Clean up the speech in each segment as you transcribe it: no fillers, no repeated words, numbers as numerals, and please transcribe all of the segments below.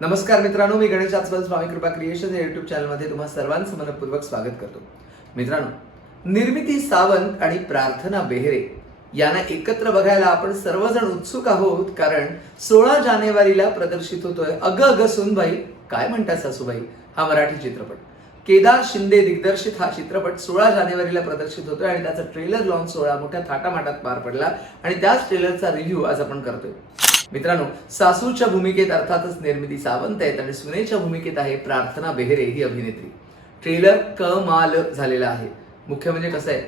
नमस्कार मित्रांनो, मी गणेश आचवल स्वामी कृपा क्रिएशन या युट्यूब चॅनलमध्ये तुम्हा सर्वांचं मनपूर्वक स्वागत करतो. मित्रांनो, निर्मिती सावंत आणि प्रार्थना बेहरे यांना एकत्र बघायला आपण सर्वजण उत्सुक आहोत, कारण 16 जानेवारीला प्रदर्शित होतोय अग अग सुनबाई काय म्हणतात सासूबाई हा मराठी चित्रपट. केदार शिंदे दिग्दर्शित हा चित्रपट 16 जानेवारीला प्रदर्शित होतोय आणि त्याचा ट्रेलर लॉन्च सोहळा मोठ्या थाटामाटात पार पडला आणि त्याच ट्रेलरचा रिव्ह्यू आज आपण करतोय. मित्रांनो, सासूच्या भूमिकेत अर्थातच निर्मिती सावंत आहेत आणि सुनेच्या भूमिकेत आहे प्रार्थना बेहरे ही अभिनेत्री. ट्रेलर कमाल झालेला आहे. मुख्य म्हणजे कसं आहे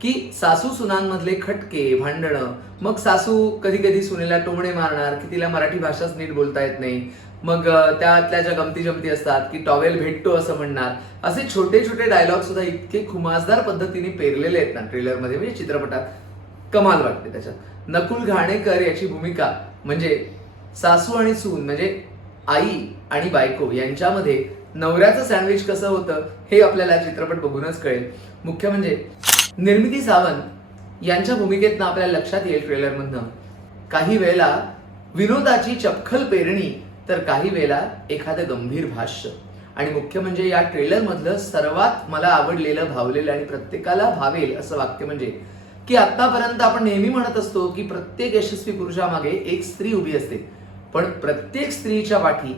की सासू सुनांमधले खटके भांडणं, मग सासू कधी कधी सुनेला टोमणे मारणार की तिला मराठी भाषाच नीट बोलता येत नाही, मग त्यातल्या ज्या गमती जमती असतात की टॉवेल भेटतो असं म्हणणार, असे छोटे छोटे डायलॉग सुद्धा इतके खुमासदार पद्धतीने पेरलेले आहेत ना ट्रेलरमध्ये, म्हणजे चित्रपटात कमाल वाटते. त्याच्यात नकुल घाणेकर याची भूमिका म्हणजे सासू आणि सून म्हणजे आई आणि बायको यांच्यामध्ये नवऱ्याचं सँडविच कसं होतं हे आपल्याला चित्रपट बघूनच कळेल. मुख्य म्हणजे निर्मिती सावंत यांच्या भूमिकेतनं आपल्याला लक्षात येईल ट्रेलरमधनं काही वेळेला विनोदाची चपखल पेरणी, तर काही वेळेला एखादं गंभीर भाष्य. आणि मुख्य म्हणजे या ट्रेलरमधलं सर्वात मला आवडलेलं, भावलेलं आणि प्रत्येकाला भावेल असं वाक्य म्हणजे की आतापर्यंत आपण नेहमी म्हणत असतो की प्रत्येक यशस्वी पुरुषामागे एक स्त्री उभी असते, पण प्रत्येक स्त्रीच्या पाठी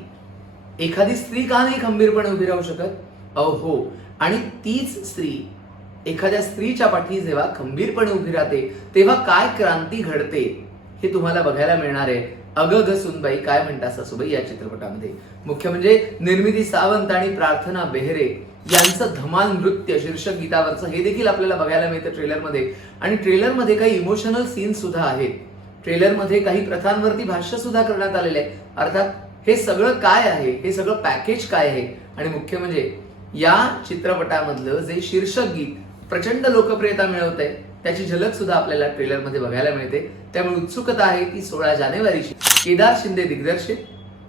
एखादी स्त्री का नाही खंबीरपणे उभी राहू शकत? हो, आणि तीच स्त्री एखाद्या स्त्रीच्या पाठी जेव्हा खंबीरपणे उभी राहते तेव्हा काय क्रांती घडते हे तुम्हाला बघायला मिळणार आहे अग अग सुनबाई काय म्हणतात सासूबाई या चित्रपटामध्ये. मुख्य म्हणजे निर्मिती सावंत आणि प्रार्थना बेहरे यांचं धमाल नृत्य शीर्षक गीतावरचं हे देखील आपल्याला बघायला मिळतं ट्रेलरमध्ये. आणि ट्रेलरमध्ये काही इमोशनल सीन सुद्धा आहेत. ट्रेलरमध्ये काही प्रथांवरती भाष्य सुद्धा करण्यात आलेले आहे. अर्थात हे सगळं काय आहे, हे सगळं पॅकेज काय आहे, आणि मुख्य म्हणजे या चित्रपटामधलं जे शीर्षक गीत प्रचंड लोकप्रियता मिळवत आहे त्याची झलक सुद्धा आपल्याला ट्रेलरमध्ये बघायला मिळते. त्यामुळे उत्सुकता आहे की 16 जानेवारीची केदार शिंदे दिग्दर्शित,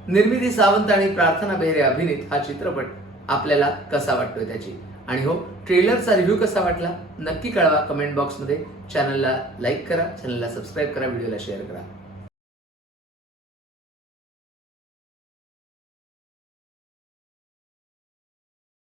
निर्मिती सावंत आणि प्रार्थना बेहरे अभिनीत हा चित्रपट आपल्याला कसा वाटतोय त्याची. आणि हो, ट्रेलरचा रिव्ह्यू कसा वाटला नक्की कळवा कमेंट बॉक्समध्ये. चॅनलला लाईक करा, चॅनलला सबस्क्राईब करा, व्हिडिओला शेअर करा.